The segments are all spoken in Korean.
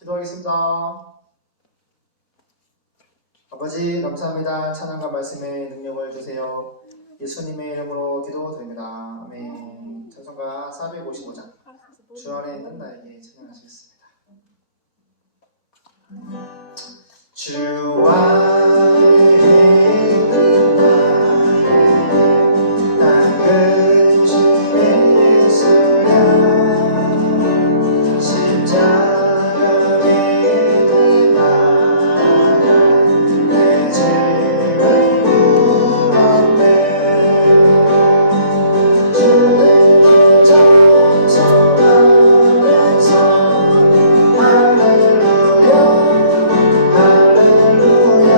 기도하겠습니다. 아버지 감사합니다. 찬양과 말씀의 능력을 주세요. 예수님의 이름으로 기도드립니다. 아멘. 찬송가 455장 주 안에 있는 나에게 찬양하시겠습니다. 주 안에 있는 나에게 난 근심에 쓰랴 십자가 위에 나가 내 짐을 물었네 주님을 정성하면서 할렐루야 할렐루야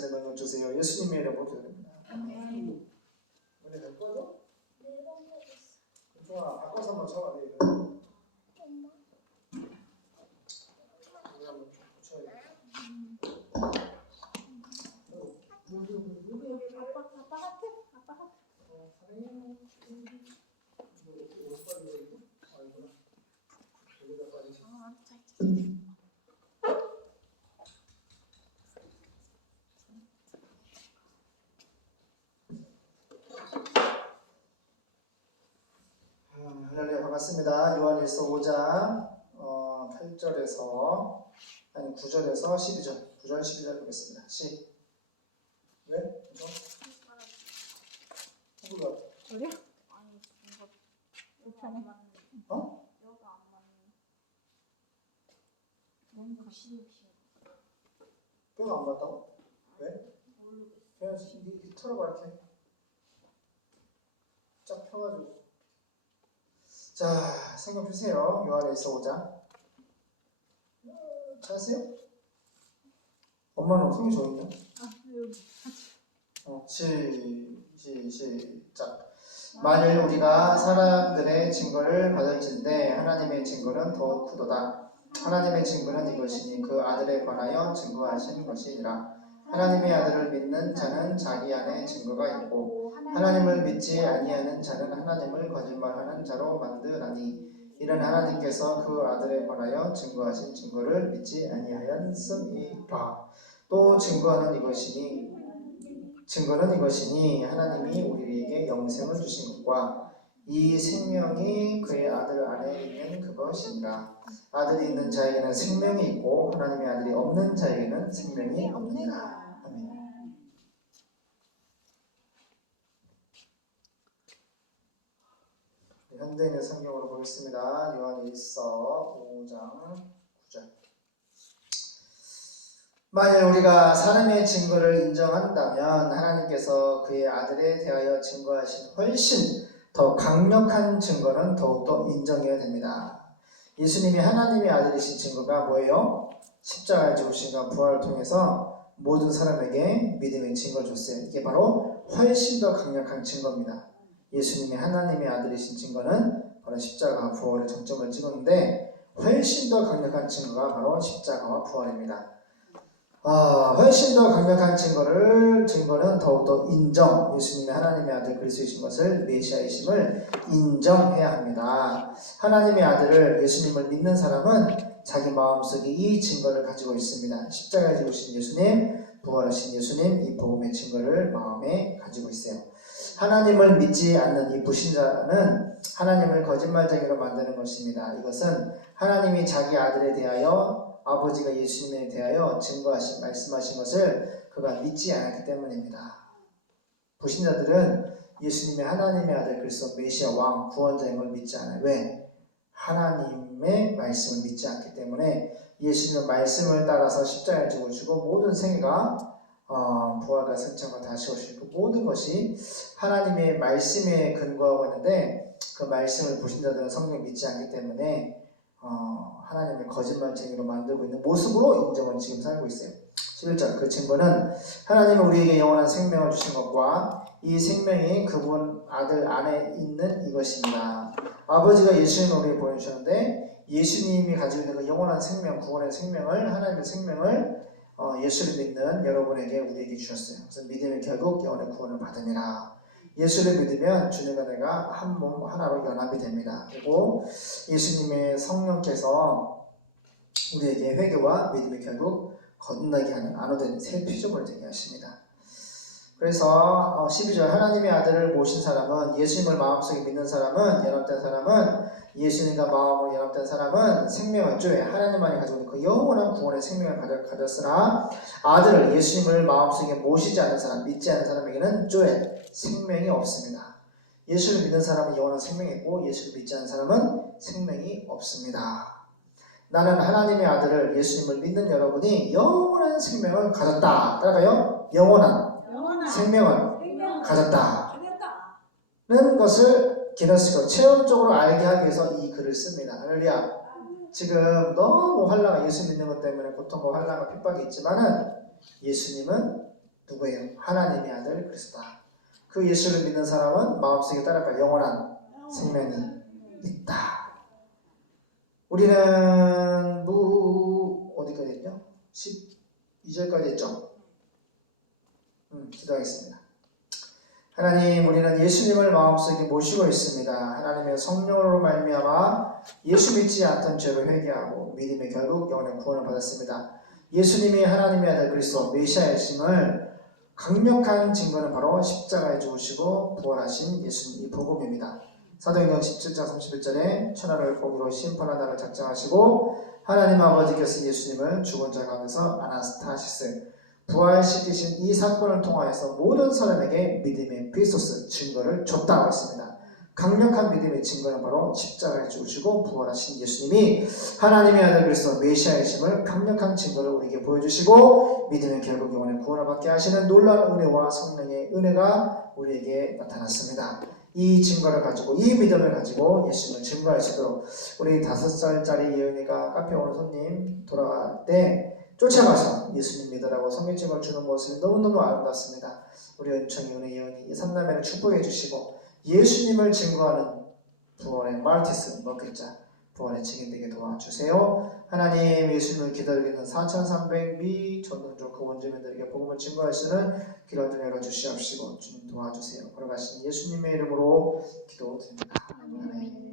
말씀에 능력 주세요. 예수님의 이름으로 기도드립니다. 아멘. 은혜 될 거죠? 좋아, 바꿔서 한번 쳐봐. 네, 한번 붙여야겠다. 아빠 같아. 할렐루야, 반갑습니다. 요한일서 5장 8절에서 아니 9절에서 12절 9절 12절 보겠습니다. 왜? 그죠? 누구가? 우리? 아니 이거 불편해. 어? 여가 안 맞는. 뭔가 싫어. 뼈가 안 맞다고? 왜? 모르겠어. 그냥 이 털어봐 이렇게 쫙 펴가지고. 자, 성경 펴세요. 요한일서 5장. 찾으세요? 엄마는 성경 좋은데? 아 여기. 시작. 만일 우리가 사람들의 증거를 받을진대 하나님의 증거는 더욱 크도다. 하나님의 증거는 이것이니 그 아들에 관하여 증거하신 것이니라. 하나님의 아들을 믿는 자는 자기 안에 증거가 있고 하나님을 믿지 아니하는 자는 하나님을 거짓말하는 자로 만드나니 이는 하나님께서 그 아들에 관하여 증거하신 증거를 믿지 아니하였음이라. 또 증거는 이것이니 하나님이 우리에게 영생을 주신 것과 이 생명이 그의 아들 안에 있는 그것이니라. 아들이 있는 자에게는 생명이 있고 하나님의 아들이 없는 자에게는 생명이 없느니라. 아멘. 현대인의 성경으로 보겠습니다. 요한일서 5장 9절. 만일 우리가 사람의 증거를 인정한다면 하나님께서 그의 아들에 대하여 증거하신 훨씬 더 강력한 증거는 더욱더 인정해야 됩니다. 예수님이 하나님의 아들이신 증거가 뭐예요? 십자가에 죽으심과 부활을 통해서 모든 사람에게 믿음의 증거를 줬어요. 이게 바로 훨씬 더 강력한 증거입니다. 예수님이 하나님의 아들이신 증거는 바로 십자가와 부활의 정점을 찍었는데 훨씬 더 강력한 증거가 바로 십자가와 부활입니다. 훨씬 더 강력한 증거는 더욱더 인정, 예수님이 하나님의 아들 그리스도이신 것을 메시아이심을 인정해야 합니다. 하나님의 아들을 예수님을 믿는 사람은 자기 마음속에 이 증거를 가지고 있습니다. 십자가에 죽으신 예수님, 부활하신 예수님, 이 복음의 증거를 마음에 가지고 있어요. 하나님을 믿지 않는 이 불신자는 하나님을 거짓말쟁이로 만드는 것입니다. 이것은 하나님이 자기 아들에 대하여 아버지가 예수님에 대하여 증거하신 말씀하신 것을 그가 믿지 않았기 때문입니다. 불신자들은 예수님의 하나님의 아들 그리스도 메시아 왕 구원자인 걸 믿지 않아요. 왜? 하나님의 말씀을 믿지 않기 때문에 예수님의 말씀을 따라서 십자가에 죽으시고 모든 생애가 부활과 승천과 다시 오실 그 모든 것이 하나님의 말씀에 근거하고 있는데 그 말씀을 불신자들은 성경을 믿지 않기 때문에 하나님을 거짓말쟁이로 만들고 있는 모습으로 인정을 지금 살고 있어요. 11절 그 증거는 하나님은 우리에게 영원한 생명을 주신 것과 이 생명이 그분 아들 안에 있는 이것입니다. 아버지가 예수님을 우리에게 보내주셨는데 예수님이 가지고 있는 그 영원한 생명, 구원의 생명을 하나님의 생명을 예수를 믿는 여러분에게 우리에게 주셨어요. 그래서 믿음이 결국 영원의 구원을 받으니라. 예수를 믿으면 주님과 내가 한 몸 하나로 연합이 됩니다. 그리고 예수님의 성령께서 우리에게 회개와 믿음이 결국 거듭나게 하는 안호된 새 피조물이 되게 하십니다. 그래서 12절 하나님의 아들을 모신 사람은 예수님을 마음속에 믿는 사람은 연합된 사람은 예수님과 마음으로 연합된 사람은 생명을 주에 하나님만이 가지고 있는 그 영원한 구원의 생명을 가졌으나 아들을 예수님을 마음속에 모시지 않는 사람 믿지 않는 사람에게는 주에 생명이 없습니다. 예수를 믿는 사람은 영원한 생명이 있고 예수를 믿지 않는 사람은 생명이 없습니다. 나는 하나님의 아들을 예수님을 믿는 여러분이 영원한 생명을 가졌다. 따라가요. 영원한 생명을 가졌다는 것을 기너스가 체험적으로 알게 하기 위해서 이 글을 씁니다. 할렐루야. 지금 너무 환난과 예수 믿는 것 때문에 고통과 환난과 핍박이 있지만은 예수님은 누구예요? 하나님의 아들 그리스도다. 그 예수를 믿는 사람은 마음속에 따라갈 영원한 생명이 있다. 우리는 어디까지 했죠? 12절까지 했죠? 기도하겠습니다. 하나님, 우리는 예수님을 마음속에 모시고 있습니다. 하나님의 성령으로 말미암아 예수 믿지 않던 죄를 회개하고 믿음의 결국 영원의 구원을 받았습니다. 예수님이 하나님의 아들 그리스도 메시아이심을 강력한 증거는 바로 십자가에 죽으시고 부활하신 예수님 이 복음입니다. 사도행전 17장 31절에 천하를 공의로 심판한 날을 작정하시고 하나님 아버지께서 예수님을 죽은 자 가운데서 아나스타시스 부활시키신 이 사건을 통하여서 모든 사람에게 믿음의 피소스 증거를 줬다고 했습니다. 강력한 믿음의 증거는 바로 십자가에 죽으시고 부활하신 예수님이 하나님의 아들 그리스도 메시아이심을 강력한 증거를 우리에게 보여주시고 믿음의 결국 영원의 구원을 받게 하시는 놀라운 은혜와 성령의 은혜가 우리에게 나타났습니다. 이 증거를 가지고 이 믿음을 가지고 예수님을 증거할 수 있도록 우리 5살짜리 예은이가 카페 오는 손님 돌아갈 때 쫓아가서 예수님 믿으라고 성경책을 주는 모습이 너무너무 아름답습니다. 우리 은총이 은혜 예언이 이 삼남매를 축복해 주시고 예수님을 증거하는 부활의 마르티스 먹겠자 부활의 증인되게 도와주세요. 하나님 예수님을 기다리고 있는 4,300미 전동적 그 원주민들에게 복음을 증거할 수 있는 길을 좀 열어주시옵시고 주님 도와주세요. 걸어가신 예수님의 이름으로 기도드립니다. 아멘.